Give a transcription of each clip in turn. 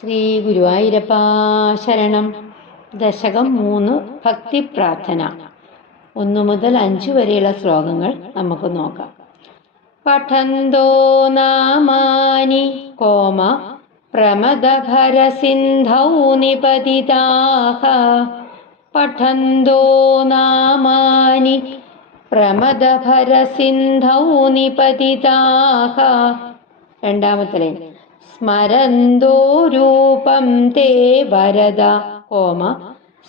ശ്രീ ഗുരുവായൂരപ്പ ശരണം. ദശകം മൂന്ന് ഭക്തി പ്രാർത്ഥന. ഒന്നു മുതൽ അഞ്ചു വരെയുള്ള ശ്ലോകങ്ങൾ നമുക്ക് നോക്കാം. പഠന്തോ നാമാനി കോമ പ്രമദഭരസിന്ധൗ നിപതിതാഹ. പഠന്തോ നാമാനി പ്രമദഭരസിന്ധൗ നിപതിതാഹ. രണ്ടാമത്തെ ലൈൻ. സ്മരന്തോ രൂപം തേ വരദ. ഓമ.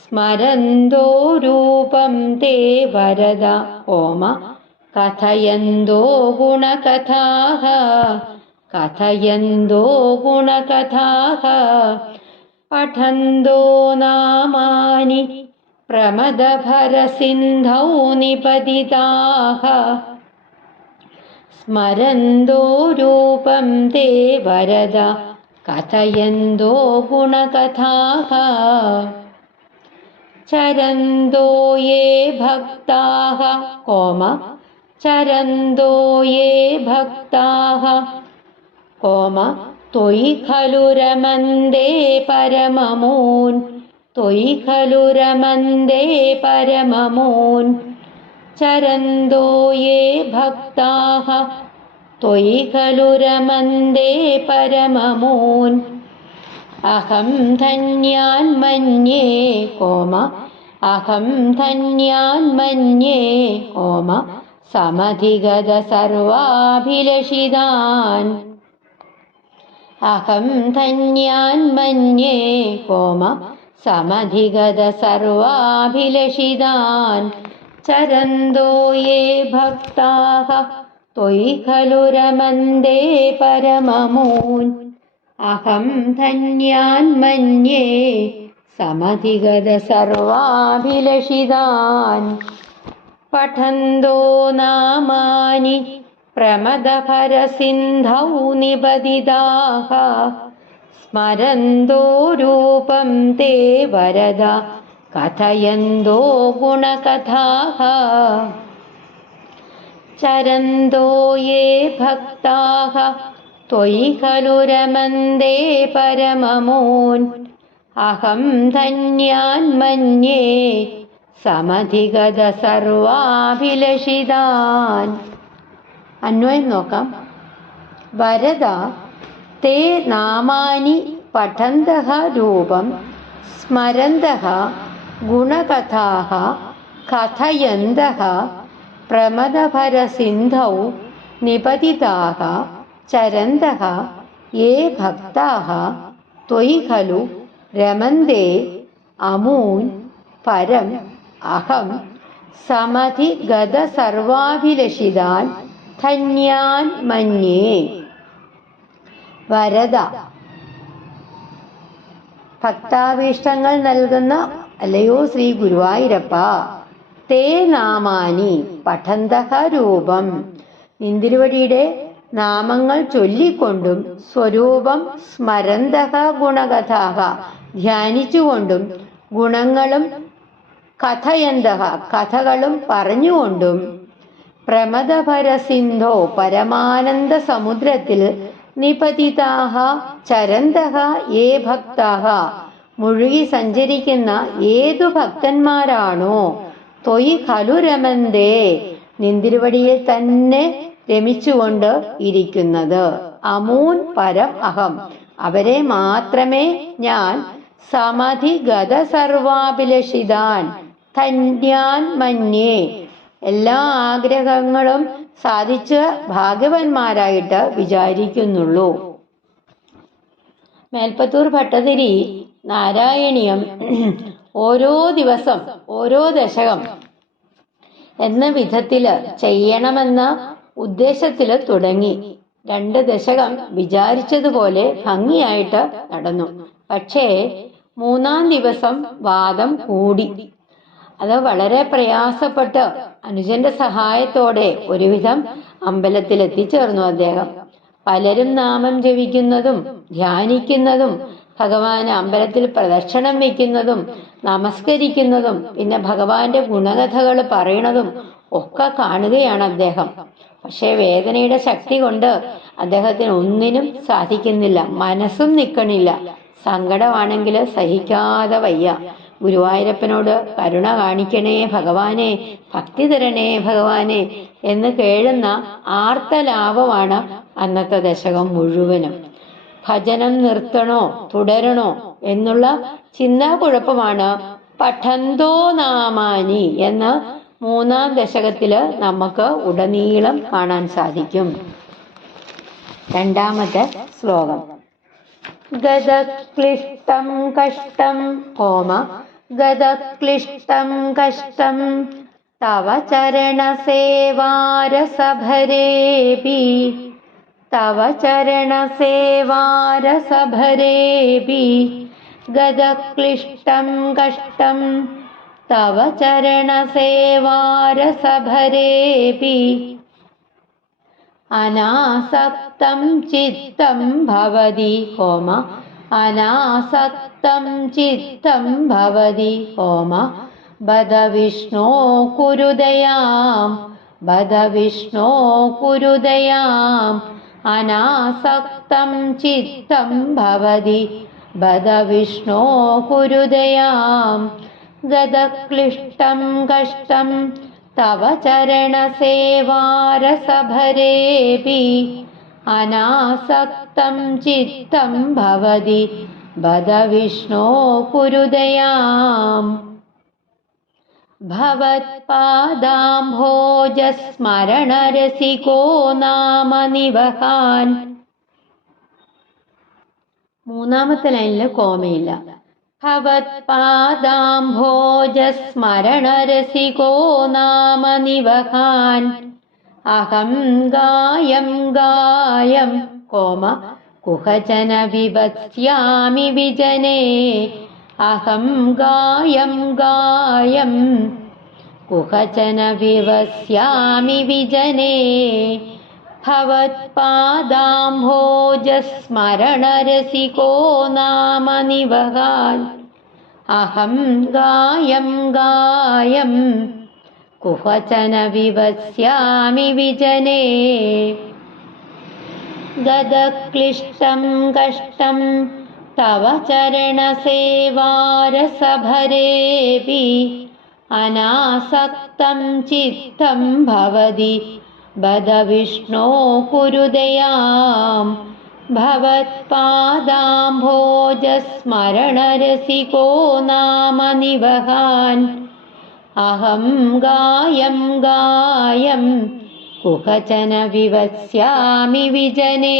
സ്മരന്തോ രൂപം തേ വരദ. ഓമ. കഥയന്തോ ഗുണകഥാഹ. കഥയന്തോ ഗുണകഥാഹ. പഠന്തോ നാമാനി. പ്രമദഭരസിന്ധൗ നിപതിതാഹ. സ്മരന്തോ രൂപം തേ വരദ കഥയന്തോ ഗുണകഥാഹ ചരന്തോ യേ ഭക്താഹ കോമ ചരന്തോ യേ ഭക്താഹ കോമ ത്വയി ഖലു രമന്തേ പരമമൂൻ ത്വയി ഖലു രമന്തേ പരമമൂൻ ചരന്തോ യേ ഭക്താഹ ത്വയി ഖലു രമന്തേ പരമമോൻ അഹം ധന്യാൻ മന്യേ കോമ അഹം ധന്യാൻ മന്യേ കോമ സമധിഗത സർവാഭിലഷിതാൻ അഹം ധന്യാൻ മന്യേ കോമ സമധിഗത സർവാഭിലഷിതാൻ ചരന്തോ യേ ഭക്താഹ ത്വയി ഖലു രമന്തേ പരമമൂൻ അഹം ധന്യാൻ മന്യേ സമധിഗത സർവാഭിലഷിതാൻ പഠന്തോ നാമാനി പ്രമദഭരസിന്ധൗ നിപതിതാഹ സ്മരന്തോ രൂപം തേ വരദ കഥയന്തോ ഗുണകഥാഹ ചരന്തോ യേ ഭക്താഹ ത്വയി ഖലു രമന്തേ പരമമൂൻ അഹം ധന്യാൻ മന്യേ സമധിഗത സർവാഭിലഷിതാൻ അന്വയം നോക്കാം. വരദ തേ നാമാനി പഠന്തഹ രൂപം സ്മരന്തഃ ഗുണകഥാഃ കഥയന്തഃ പ്രമദഭരസിന്ധൗ നിപതിതാः ചരന്തः യേ ഭക്താः ത്വയി ഖലു രമന്തേ അമൂൻ പരം അഹം സമധി ഗത സർവാഭിലഷിതാൻ ധന്യാൻ മന്യേ വരദ ഭക്താഭീഷ്ടങ്ങൾ നൽകുന്ന അല്ലയോ ശ്രീ ഗുരുവായൂരപ്പ? തേ നാമാനി പഠന്തഹ രൂപം. നിന്തിരുവടിയുടെ നാമങ്ങൾ ചൊല്ലിക്കൊണ്ടും സ്വരൂപം സ്മരന്തഹ ഗുണകഥാഹ ധ്യാനിച്ചുകൊണ്ടും ഗുണങ്ങളും കഥയന്തഹ കഥകളും പറഞ്ഞുകൊണ്ടും പ്രമദഭരസിന്ധോ പരമാനന്ദ സമുദ്രത്തിൽ നിപതിതാഹ ചരന്തഹ ഏ ഭക്താഹ. മുഴുകി സഞ്ചരിക്കുന്ന ഏതു ഭക്തന്മാരാണോ തൊയ് ഹലു രമന്തേ നിന്തിരുവടിയിൽ തന്നെ രമിച്ചുകൊണ്ട് ഇരിക്കുന്നത്. അമൂൻ പരം അഹം. അവരെ മാത്രമേ ഞാൻ സമധി ഗത സർവാഭിലഷിതാൻ ധന്യാൻ മന്യേ. എല്ലാ ആഗ്രഹങ്ങളും സാധിച്ച ഭാഗ്യവന്മാരായിട്ട് വിചാരിക്കുന്നുള്ളൂ. മേൽപ്പത്തൂർ ഭട്ടതിരി നാരായണീയം ഓരോ ദിവസം ഓരോ ദശകം എന്ന വിധത്തിൽ ചെയ്യണമെന്ന ഉദ്ദേശത്തിൽ തുടങ്ങി. രണ്ട് ദശകം വിചാരിച്ചതുപോലെ ഭംഗിയായിട്ട് നടന്നു. പക്ഷേ മൂന്നാം ദിവസം വാദം കൂടി. അത് വളരെ പ്രയാസപ്പെട്ട് അനുജന്റെ സഹായത്തോടെ ഒരുവിധം അമ്പലത്തിൽ എത്തിച്ചേർന്നു അദ്ദേഹം. പലരും നാമം ജപിക്കുന്നതും ധ്യാനിക്കുന്നതും ഭഗവാൻ അമ്പലത്തിൽ പ്രദക്ഷിണം വെക്കുന്നതും നമസ്കരിക്കുന്നതും പിന്നെ ഭഗവാന്റെ ഗുണകഥകൾ പറയണതും ഒക്കെ കാണുകയാണ് അദ്ദേഹം. പക്ഷേ വേദനയുടെ ശക്തി കൊണ്ട് അദ്ദേഹത്തിന് ഒന്നിനും സാധിക്കുന്നില്ല. മനസ്സും നിൽക്കണില്ല സങ്കടമാണെങ്കിൽ സഹിക്കാതെ വയ്യ. ഗുരുവായൂരപ്പനോട് കരുണ കാണിക്കണേ ഭഗവാനെ ഭക്തി തരണേ ഭഗവാനെ എന്ന് കേഴുന്ന ആർത്തലാഭമാണ് അന്നത്തെ ദശകം മുഴുവനും. ഭജനം നിർത്തണോ തുടരണോ എന്നുള്ള ചിന്താകുഴപ്പമാണ് പഠന്തോ നാമാനി എന്ന മൂന്നാം ദശകത്തിൽ നമുക്ക് ഉടനീളം കാണാൻ സാധിക്കും. രണ്ടാമത്തെ ശ്ലോകം. ഗതക്ലിഷ്ടം കഷ്ടം ഹോമ ഗതക്ലിഷ്ടം കഷ്ടം തവ ചരണസേവാരസഭരേപി तव चरणसेवारसभरेऽपि गदक्लिष्टं कष्टं तव चरणसेवारसभरेऽपि अनासक्तं चित्तं भवति होम। अनासक्तं चित्तं भवति होम। बद विष्णो कुरुदयां बद विष्णो कुरुदयाम्। अनासक्तं चित्तं भवति। बद विष्णो कुरुदयां गदक्लिष्टं कष्टं तव चरणसेवारसभरेऽपि। अनासक्तं चित्तं भवति। बद विष्णो कुरुदयाम् ഭവത്പാദാംഭോജസ്മരണരസികോ നാമ നിവഹാൻ മൂന്നാമത്തെ ലൈനിൽ കോമയില്ല. ഭവത്പാദാംഭോജസ്മരണരസികോ നാമ നിവഹാൻ। അഹം ഗായം ഗായം കോമ കുഹജന വിവത്സ്യാമി വിജനേ। अहं गायं गायं। कुहचन विवस्यामि विजने भवत्पादाम्भोजस्मरणरसिको नाम निवगा अहं गायं गायं। कुहचन विवस्यामि विजने। गदक्लिष्टं कष्टम् തവ ചരണസേവാരസഭരേപി അനാസക്തം ചിത്തം ഭവതി. ബദ വിഷ്ണോ കുരുദയാം. ഭവത്പാദാംഭോജസ്മരണരസികോ നാമ നിവഹാൻ അഹം ഗായം ഗായം. കുഹചന വിവസ്യാമി വിജനേ.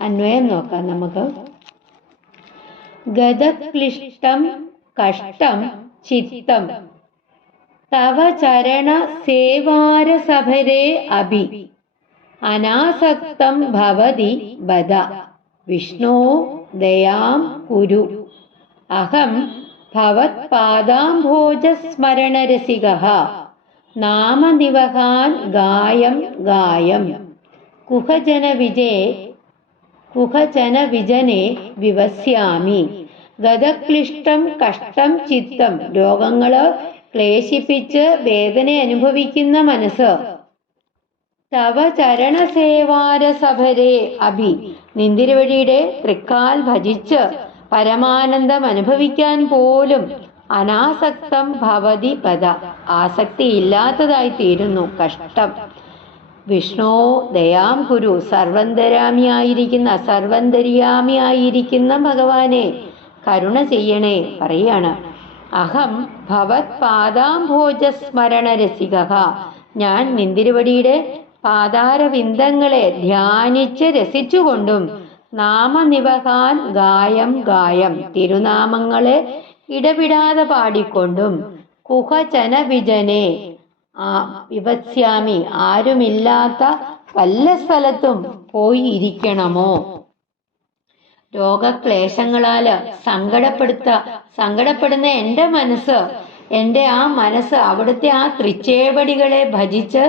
അന്വയം നോക്കാം നമുക്ക്. ഗതക്ലിഷ്ടം കഷ്ടം ചിത്തം. തവ ചരണ സേവാരസഭരേ അഭി. അനാസക്തം ഭവതി ബദ വിഷ്ണോ ദയാം കുരു. അഹം ഭവത്പാദാംഭോജസ്മരണരസിക. നാമനിവഹാൻ ഗായം ഗായം. കുഹജന വിജേ കുഹജന വിജനെ വിവസ്യാമി. ഗതക്ലിഷ്ടം കഷ്ടം ചിത്തം രോഗങ്ങൾ ക്ലേശിപ്പിച്ച് വേദന അനുഭവിക്കുന്ന മനസ്സ്. തവ ചരണസേവാരസഭരെ അഭി. നിന്തിരുവഴിയുടെ തൃക്കാൽ ഭജിച്ച് പരമാനന്ദം അനുഭവിക്കാൻ പോലും അനാസക്തം ഭവതി പദ. ആസക്തി ഇല്ലാത്തതായി തീരുന്നു കഷ്ടം. വിഷ്ണു ദയാം കുരു സർവന്തരാമിയായിരിക്കുന്ന സർവന്തരിയാമിയായിരിക്കുന്ന ഭഗവാനെ കരുണ ചെയ്യണേ പറയാണ്. അഹം ഭവത് പാദാംഭോജസ്മരണ രസിക ഞാൻ നിന്തിരുവടിയുടെ പാതാരവിന്ദങ്ങളെ ധ്യാനിച്ച് രസിച്ചുകൊണ്ടും നാമനിവഹാൻ ഗായം ഗായം തിരുനാമങ്ങളെ ഇടവിടാതെ പാടിക്കൊണ്ടും കുഹചന വിജനെ ആ വിവത്സ്യാമി ആരുമില്ലാത്ത വല്ല സ്ഥലത്തും പോയി ഇരിക്കണമോ രോഗക്ലേശങ്ങളാൽ സങ്കടപ്പെടുത്ത സങ്കടപ്പെടുന്ന എന്റെ മനസ്സ് എന്റെ ആ മനസ്സ് അവിടുത്തെ ആ തൃച്ചേപടികളെ ഭജിച്ച്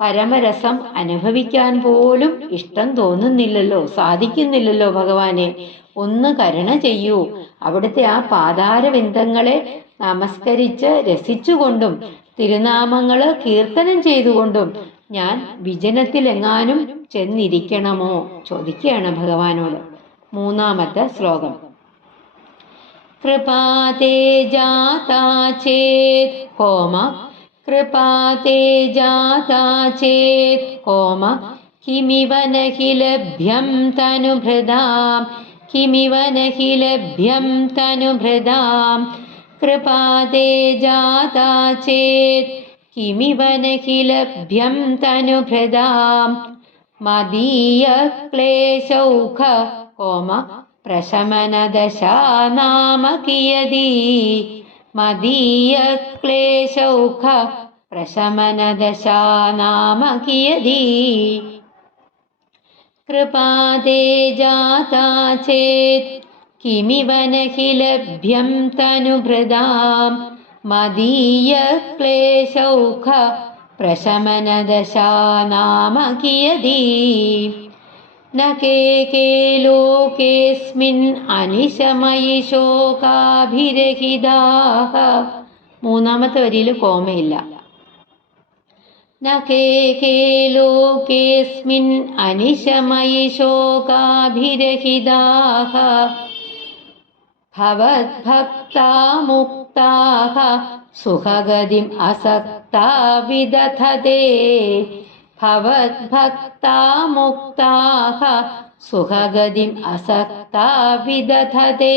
പരമരസം അനുഭവിക്കാൻ പോലും ഇഷ്ടം തോന്നുന്നില്ലല്ലോ സാധിക്കുന്നില്ലല്ലോ ഭഗവാനെ. ഒന്ന് കരുണ ചെയ്യൂ. അവിടുത്തെ ആ പാതാരവിന്ദങ്ങളെ നമസ്കരിച്ച് രസിച്ചുകൊണ്ടും തിരുനാമങ്ങൾ കീർത്തനം ചെയ്തുകൊണ്ടും ഞാൻ വിജനത്തിലെങ്ങാനും ചെന്നിരിക്കണമോ? ചോദിക്കുകയാണ് ഭഗവാനോട്. മൂന്നാമത്തെ ശ്ലോകം. കൃപാതേ ജാതാ ചേത് ഹോമ കൃപാതേ ജാതാ ചേത് ഹോമ കിമിവ നഹി ലഭ്യം തനുഭൃതാം കിമിവ നഹി ലഭ്യം തനുഭൃതാം. कृपाते जाता चेत् किमिव न किलभ्यं तनुभृदा मदीयक्लेशौख कोम प्रशमीयक्लेशौख प्रशमी कृपाते जाता चेत् किमिव न हि लभ्यं तनुभृदां मदीयक्लेशौख प्रशमनदशा नाम कियदी न के के लोकेऽस्मिन् അനിശമയി ശോകാഭിരഹിതാഹ മൂന്നാമത്തെ വരിയിൽ കോമയില്ല ന കേ കേ ലോകേസ്മിൻ അനിശമയി ശോകാഭിരഹിതാഹ भवद्भक्ता मुक्ताः सुखगतिम् असक्ता विदधते भवद्भक्ता मुक्ताः सुखगतिम् असक्ता विदधते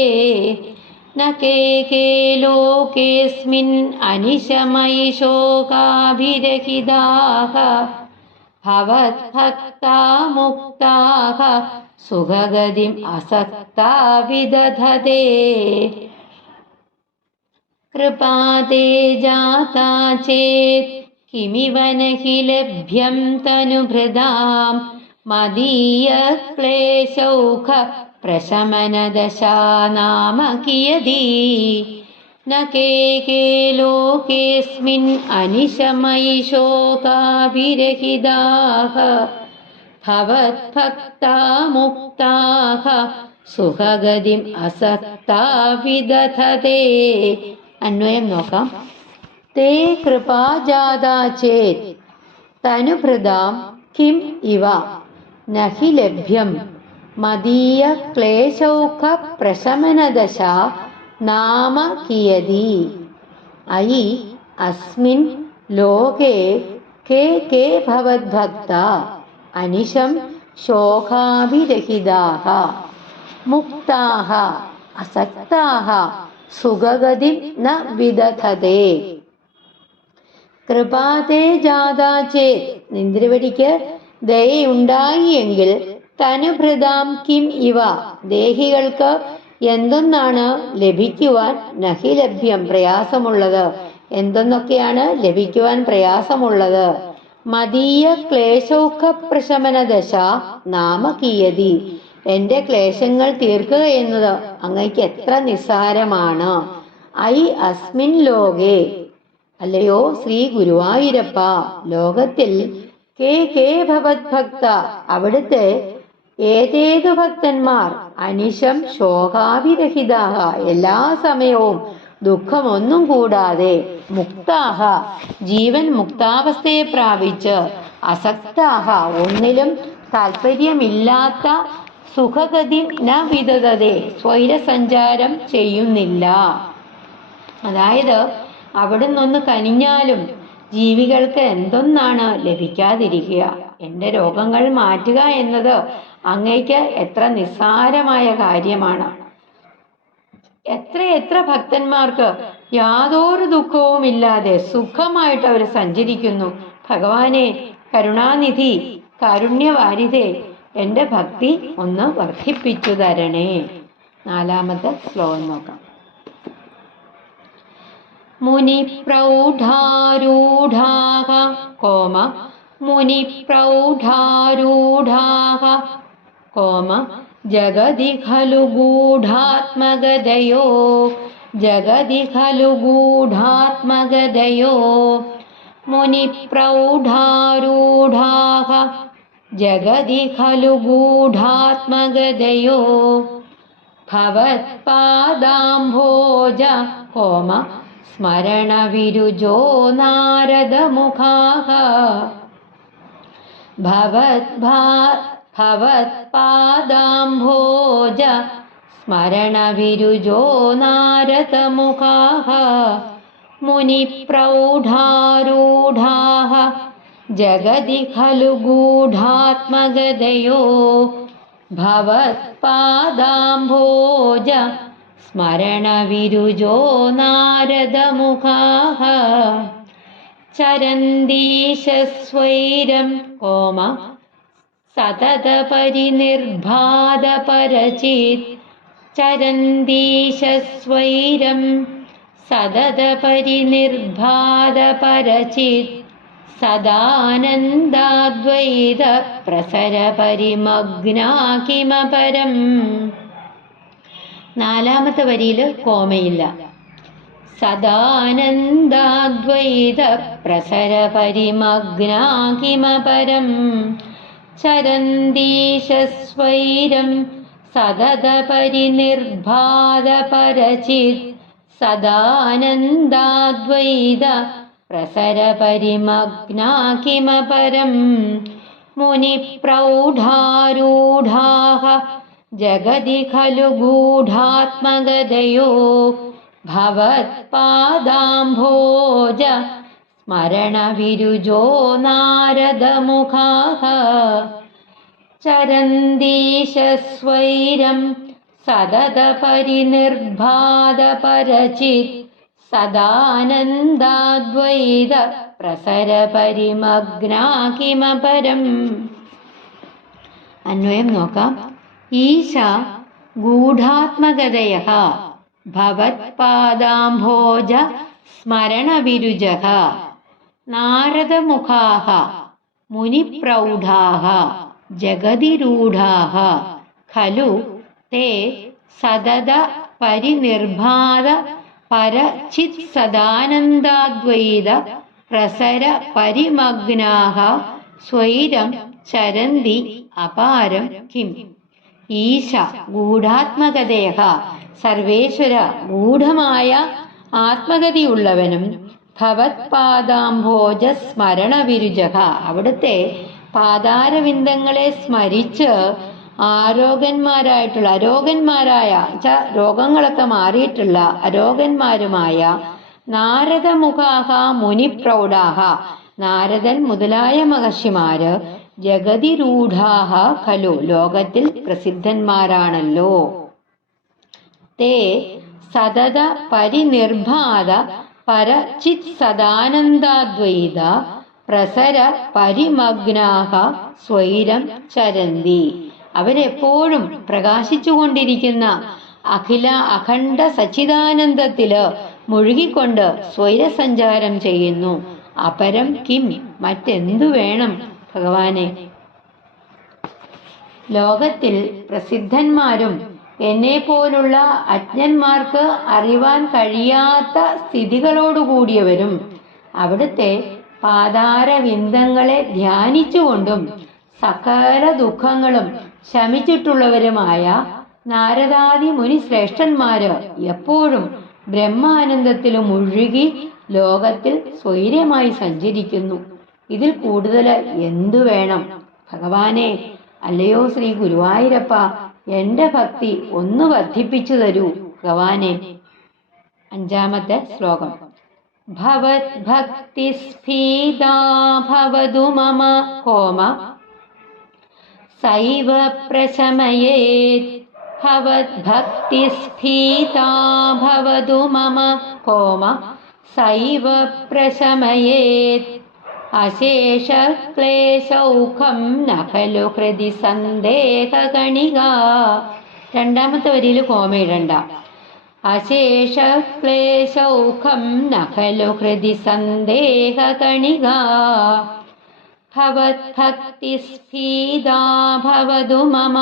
न के के लोकेऽस्मिन् अनिशमयि शोकाभिरहिताः भवद्भक्ता मुक्ताः सुखगतिम् असक्ता विदधते कृपाते जाता चेत् किमिव न हि लभ्यं तनुभृदां मदीयक्लेशौख प्रशमनदशा नाम कियदी न के के लोकेऽस्मिन् अनिशमयि शोकाभिरहिताः भवद्भक्ता मुक्ताः സുഖഗതിം അസക്താ വിദധതേ അന്വയം നോക്കാം തേ കൃപാജാതാ ചേത് തനുഭൃതാം കിം ഇവ നഹി ലഭ്യം മദീയ ക്ലേശൗഖ പ്രശമനദശ നാമ കിയതി അയി അസ്മിൻ ലോകേ കേ കേ ഭവദ്ഭക്ത അനിശം ശോകാഭിരഹിതാഹ മുക്താഹ അസക്താഹ സുഖഗതി ന വിദധതേ. കൃപാതേ ജാതാചേ നിന്ദ്രവടിക്ക് ദയുണ്ടായിയെങ്കിൽ തനുഭൃതാം കിം ഇവ ദേഹികൾക്ക് എന്തൊന്നാണ് ലഭിക്കുവാൻ നഹി ലഭ്യം പ്രയാസമുള്ളത്? എന്തൊന്നൊക്കെയാണ് ലഭിക്കുവാൻ പ്രയാസമുള്ളത്? മദീയ ക്ലേശൗഖ പ്രശമന ദശ നാമ കീയതി എന്റെ ക്ലേശങ്ങൾ തീർക്കുക എന്നത് അങ്ങയ്ക്ക് എത്ര നിസ്സാരമാണ്. ഐ അസ്മിൻ ലോകേ. അല്ലയോ ശ്രീ ഗുരുവായൂരപ്പ ലോകത്തിൽ കേ കേ ഭവദ്ഭക്ത അവിടുത്തെ ഏതേതു ഭക്തന്മാർ അനിശം ശോകാഭിരഹിതാഹ എല്ലാ സമയവും ദുഃഖമൊന്നും കൂടാതെ മുക്താഹ ജീവൻ മുക്താവസ്ഥയെ പ്രാപിച്ച് അസക്താഹ ഒന്നിലും താല്പര്യമില്ലാത്ത സുഖഗതി ന വിദതതെ സ്വൈരസഞ്ചാരം ചെയ്യുന്നില്ല. അതായത് അവിടെ നിന്നൊന്ന് കനിഞ്ഞാലും ജീവികൾക്ക് എന്തൊന്നാണ് ലഭിക്കാതിരിക്കുക? എന്റെ രോഗങ്ങൾ മാറ്റുക എന്നത് അങ്ങയ്ക്ക് എത്ര നിസ്സാരമായ കാര്യമാണ്. എത്ര എത്ര ഭക്തന്മാർക്ക് യാതൊരു ദുഃഖവും ഇല്ലാതെ സുഖമായിട്ട് അവർ സഞ്ചരിക്കുന്നു. ഭഗവാനെ കരുണാനിധി കാരുണ്യവാരിധേ എന്റെ ഭക്തി ഒന്ന് വർദ്ധിപ്പിച്ചു തരണേ. നാലാമത്തെ ശ്ലോകം നോക്കാം. മുനി മുനിപ്രൗഢാരൂഢാഹ കോമ മുനി മുനിപ്രൗഢാരൂഢാഹ കോമ ജഗതി ഖലു ഗൂഢാത്മഗതയോ ജഗതി ഖലു ഗൂഢാത്മഗതയോ മുനിപ്രൗഢാരൂഢാഹ ജഗതി ഖലു ഗൂഢാത്മഗതയോ ഭവത്പാദാംഭോജ ഹോമ സ്മരണവിരുജോ നാരദമുഖാः ഭവത്ഭാ भवत्पादाम्भोज स्मरणविरुजो नारदमुखाः मुनिप्रौढारूढाः जगदि खलु गूढात्मगदयो भवत्पादाम्भोज स्मरणविरुजो नारदमुखाः चरन्दीशस्वैरं ओम സതതപരിനിർബാധപരചിത് ചരന്തീശസ്വൈരം സതതപരിനിർബാധപരചിത് സദാനന്ദാദ്വൈതപ്രസരപരിമഗ്നാ കിമപരം നാലാമത്തെ വരിയിൽ കോമയില്ല. സദാനന്ദാദ്വൈതപ്രസരപരിമഗ്നാ കിമപരം चरन्दीशस्वैरं सददपरिनिर्भादपरचित् सदानन्दाद्वैत प्रसर परिमग्ना किमपरं मुनिप्रौढारूढाः जगदि खलु गूढात्मगदयो भवत्पादाम्भोज സ്മരണവിരുജോ നാരദമുഖാः ചരന്തീശസ്വൈരം സതതപരിനിർബാധപരചിത് സദാനന്ദാദ്വൈത പ്രസരപരിമഗ്നാ കിമപരം അന്വയം നോക്കാം. ഈശ ഗൂഢാത്മകതയ ഭവത്പാദാംഭോജ സ്മരണവിരുജ നാരദമുഖാः മുനിപ്രൗഢാः जगदिरूढाः ഖലു ते പരചിത് സദാനന്ദാദ്വൈത പ്രസര പരിമഗ്നാഹ സ്വൈരം ചരന്തി അപാരം കിം. ഈശ ഗൂഢാത്മകദേഹ സർവേശ്വര ഗൂഢമായ ആത്മഗതിയുള്ളവനും ഭവത്പാദാംഭോജ സ്മരണവിരുജക അവിടുത്തെ പാതാരവിന്ദങ്ങളെ സ്മരിച്ച് ആരോഗ്യന്മാരായിട്ടുള്ള അരോഗന്മാരായ രോഗങ്ങളൊക്കെ മാറിയിട്ടുള്ള അരോഗന്മാരുമായ നാരദമുഖാഹ മുനിപ്രൗഢാഹ. നാരദൻ മുതലായ മഹർഷിമാര് ജഗതിരൂഢാഹ ഖലു. ലോകത്തിൽ പ്രസിദ്ധന്മാരാണല്ലോ. തേ സതത പരിനിർബാധ സദാനന്ദാദ്വൈത പ്രസര പരിമഗ്നാഹ സ്വൈരം ചരന്തി. അവരെപ്പോഴും പ്രകാശിച്ചുകൊണ്ടിരിക്കുന്ന അഖില അഖണ്ഡ സച്ചിദാനന്ദത്തിൽ മുഴുകിക്കൊണ്ട് സ്വൈരസഞ്ചാരം ചെയ്യുന്നു. അപരം കിം മറ്റെന്തു വേണം ഭഗവാനെ? ലോകത്തിൽ പ്രസിദ്ധന്മാരും എന്നെ പോലുള്ള അജ്ഞന്മാർക്ക് അറിവാൻ കഴിയാത്ത സ്ഥിതികളോടുകൂടിയവരും അവിടുത്തെ പാതാരവിന്ദങ്ങളെ ധ്യാനിച്ചുകൊണ്ടും സകല ദുഃഖങ്ങളും ശമിച്ചിട്ടുള്ളവരുമായ നാരദാദി മുനി ശ്രേഷ്ഠന്മാര് എപ്പോഴും ബ്രഹ്മാനന്ദത്തിൽ മുഴുകി ലോകത്തിൽ സ്വൈര്യമായി സഞ്ചരിക്കുന്നു. ഇതിൽ കൂടുതൽ എന്തു വേണം? ഭഗവാനെ അല്ലയോ ശ്രീ ഗുരുവായൂരപ്പ എന്റെ ഭക്തി ഒന്ന് വർദ്ധിപ്പിച്ചു തരൂ ഭഗവാനെ. അഞ്ചാമത്തെ ശ്ലോകം. ഭവദ്ഭക്തിസ്ഫീതാ ഭവതു മമ കോമ. സൈവ പ്രശമയേത് ഭവദ്ഭക്തിസ്ഫീതാ ഭവതു മമ കോമ. സൈവ പ്രശമയേത് അശേഷക്ലേശൗഖം നഖലു ഹൃദി സന്ദേഹകണിക രണ്ടാമത്തെ വരിയിൽ കോമ ഇടണ്ട. അശേഷക്ലേശൗഖം നഖലു ഹൃദി സന്ദേഹകണിക ഭവദ്ഭക്തിസ്ഫീതാ ഭവതു മമ.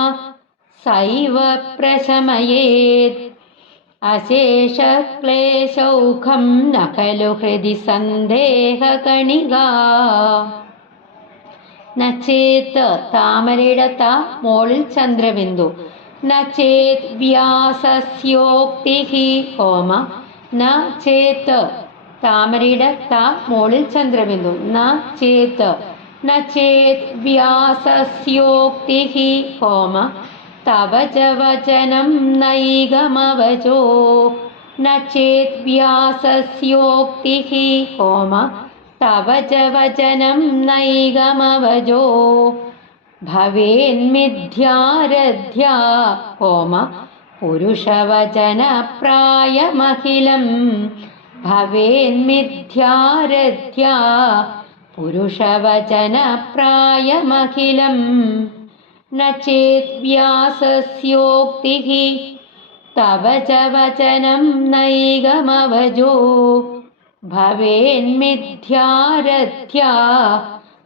സൈവ പ്രശമയേത് അശേഷക്ലേശൗഖം നഖലു ഹൃദി സന്ദേഹകണിക. നച്ചേത്ത് താമരയിടത്ത ത മോളിൽ ചന്ദ്രബിന്ദു. നചേത് വ്യാസസ്യോക്തി ഹോമ. നചേത് താമരയുടെ ത മോളിൽ ചന്ദ്രബിന്ദു. നചേത് ന ചേത് വ്യാസസ്യോക്തി ഹോമ. तव च वचनं नैगमवचो न चेद्व्यासस्योक्तिः होम तव च वचनं नैगमवजो भवेन्मिथ्यारध्या होम पुरुषवचनप्रायमखिलं भवेन्मिथ्यारध्या पुरुषवचनप्रायमखिलम् न चेद्व्यासस्योक्तिः तव च वचनं नैगमवजो भवेन्मिथ्यारथ्या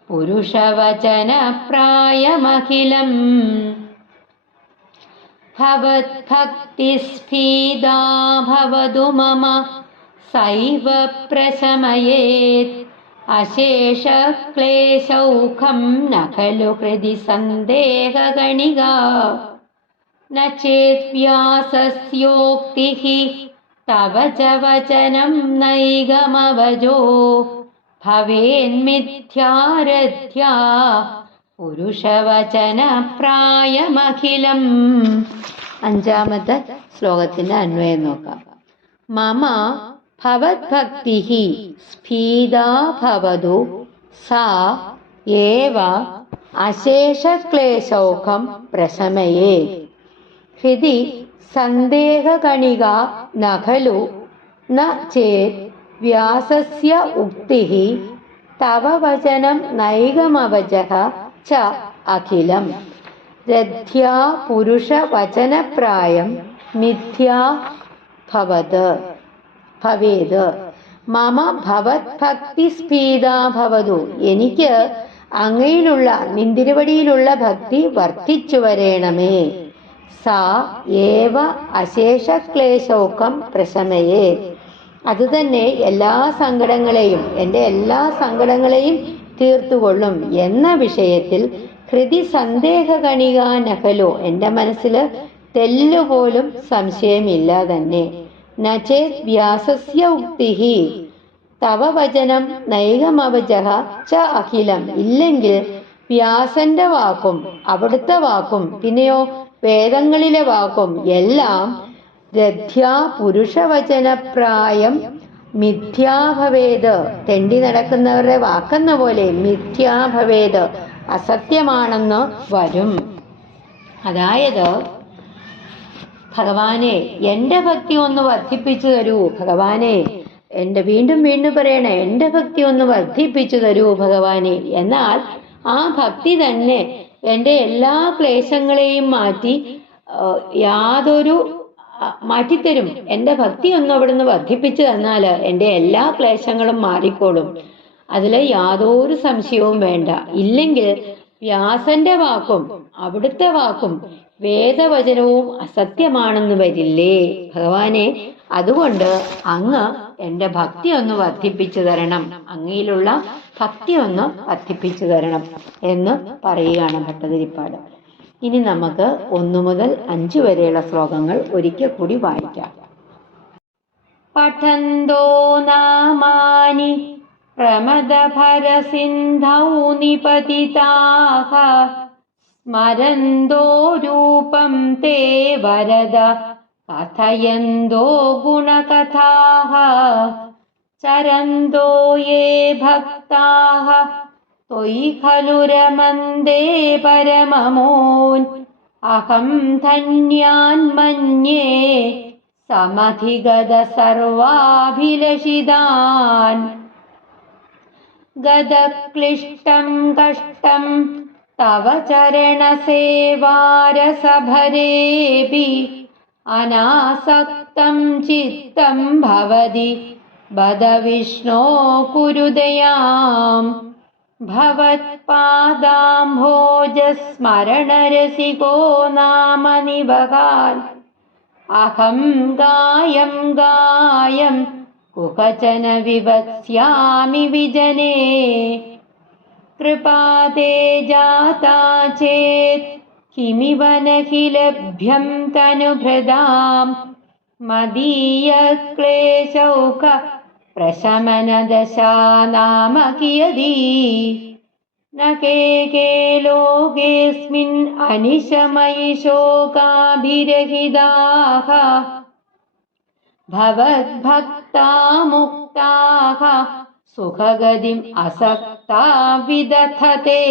पुरुषवचनप्रायमखिलम्। भवद्भक्तिस्फीदा भवतु मम सैव प्रशमयेत् अशेषक्लेशौखं न खलु हृदि सन्देहगणिगा न चेद्व्यासस्योक्तिः तव च वचनं नैगमवजो भवेन्मिथ्यारथ्या പുരുഷവചനപ്രായമഖിലം അഞ്ചാമത്തെ ശ്ലോകത്തിന്റെ അന്വയം നോക്കാം മമ ഭവദ്ഭക്തി സ്ഫീതാ ഭവതു സാ ഏവ അശേഷക്ലേശൗഖം പ്രശമയേ. ഹൃദി സന്ദേഹകണിക നഖലു ന ചേത് വ്യാസസ്യ ഉക്തിഃ തവ വചനം നൈകമവചഃ ച അഖിലം. രഥ്യാ പുരുഷവചനപ്രായം മിഥ്യാ ഭവത്. ഭവേത്. മമ ഭവത് ഭക്തി സ്ഫീതാ ഭവതു. എനിക്ക് അങ്ങയിലുള്ള നിന്തിരുവടിയിലുള്ള ഭക്തി വർദ്ധിച്ചു വരേണമേ. സാ ഏവ അശേഷ അശേഷക്ലേശോക്കം പ്രശമയേ. അതുതന്നെ എല്ലാ സങ്കടങ്ങളെയും എന്റെ എല്ലാ സങ്കടങ്ങളെയും തീർത്തുകൊള്ളും. എന്ന വിഷയത്തിൽ ഹൃതി സന്ദേഹകണിക നഹലോ. എന്റെ മനസ്സിൽ തെല്ലുപോലും സംശയമില്ല തന്നെ. നചേത് വ്യാസസ്യ ഉക്തിഹി തവ വചനം നൈകമവജഹ ച അഖിലം. ഇല്ലെങ്കിൽ വ്യാസന്റെ വാക്കും അവിടുത്തെ വാക്കും പിന്നെയോ വേദങ്ങളിലെ വാക്കും എല്ലാം രഥ്യാ പുരുഷവചനപ്രായം മിഥ്യാഭവേത് തെണ്ടി നടക്കുന്നവരുടെ വാക്കെന്ന പോലെ മിഥ്യാഭവേത് അസത്യമാണെന്ന് വരും. അതായത് ഭഗവാനെ എന്റെ ഭക്തി ഒന്ന് വർദ്ധിപ്പിച്ചു തരൂ ഭഗവാനെ. എന്റെ വീണ്ടും വീണ്ടും പറയണേ എന്റെ ഭക്തി ഒന്ന് വർദ്ധിപ്പിച്ചു തരൂ ഭഗവാനെ. എന്നാൽ ആ ഭക്തി തന്നെ എന്റെ എല്ലാ ക്ലേശങ്ങളെയും മാറ്റി യാതൊരു മാറ്റിത്തരും. എന്റെ ഭക്തി ഒന്ന് അവിടുന്ന് വർദ്ധിപ്പിച്ചു തന്നാൽ എന്റെ എല്ലാ ക്ലേശങ്ങളും മാറിക്കോളും. അതിൽ യാതൊരു സംശയവും വേണ്ട. ഇല്ലെങ്കിൽ വ്യാസന്റെ വാക്കും അവിടുത്തെ വാക്കും വേദവചനവും അസത്യമാണെന്ന് വരില്ലേ? ഭഗവാനെ അതുകൊണ്ട് അങ്ങ് എന്റെ ഭക്തി ഒന്ന് വർദ്ധിപ്പിച്ചു തരണം. അങ്ങയിലുള്ള ഭക്തി ഒന്ന് വർദ്ധിപ്പിച്ചു തരണം എന്ന് പറയുകയാണ് ഭട്ടതിരിപ്പാട്. ഇനി നമുക്ക് ഒന്നു മുതൽ അഞ്ചു വരെയുള്ള ശ്ലോകങ്ങൾ ഒരിക്കൽ കൂടി വായിക്കാം. പഠന്തോ നാമാനി പ്രമദഭരസിന്ധൗ നിപതിതാഃ स्मरन्दो रूपं ते वरद कथयन्दो गुणकथाः चरन्दो ये भक्ताः त्वयि खलु रमन्दे परममोन् अहं धन्यान्मन्ये समधिगद सर्वाभिलषिदान् गदक्लिष्टं कष्टम् കഷ്ടം തവ ചരണസേവാരസഭരേപി അനാസക്തം ചിത്തം ഭവതി. ബദ വിഷ്ണോ കുരുദയാം. ഭവത്പാദാംഭോജസ്മരണരസികോ നാമ നിവകാൽ അഹം ഗായം ഗായം. കുഹചന വിവത്സ്യാമി कृपा ते जाता चेत् किमिव न हि लभ्यं तनुभृदां मदीयक्लेशौक प्रशमनदशा नाम कियदी न के के लोकेऽस्मिन् अनिशमयि शोकाभिरहिताः भवद्भक्ता मुक्ताः സുഖഗതിം അസക്താവിദധത്തെ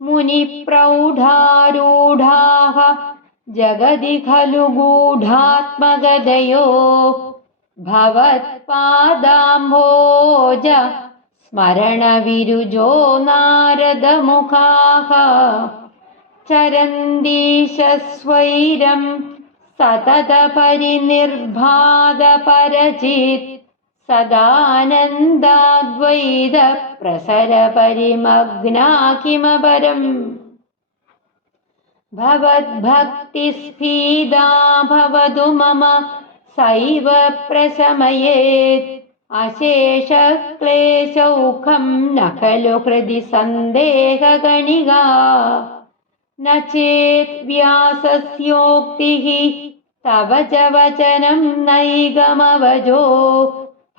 മുനിപ്രൗഢാരൂഢാഹ ജഗതി ഖലു ഗൂഢാത്മഗതയോ ഭവത്പാദാംഭോജ സ്മരണവിരുജോ നാരദമുഖാഹ. ചരന്തീശസ്വൈരം സതത പരിനിർഭാത പരചിത് सदानन्दाद्वैतप्रसरपरिमग्ना किमपरम् भवद्भक्तिस्फीदा भवतु मम सैव प्रशमयेत्। अशेषक्लेशौखं न खलु हृदि सन्देहगणिगा। न चेत् व्यासस्योक्तिः तव च वचनं नैगमवजो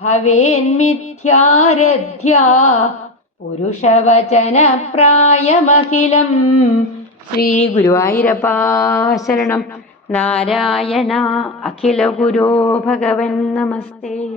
ഭവേന്മിഥ്യാരധ്യാ പുരുഷവചനപ്രായമഖിലം. ശ്രീ ഗുരുവായൂരപ്പ ശരണം. നാരായണ അഖില ഗുരോ ഭഗവൻ നമസ്തേ.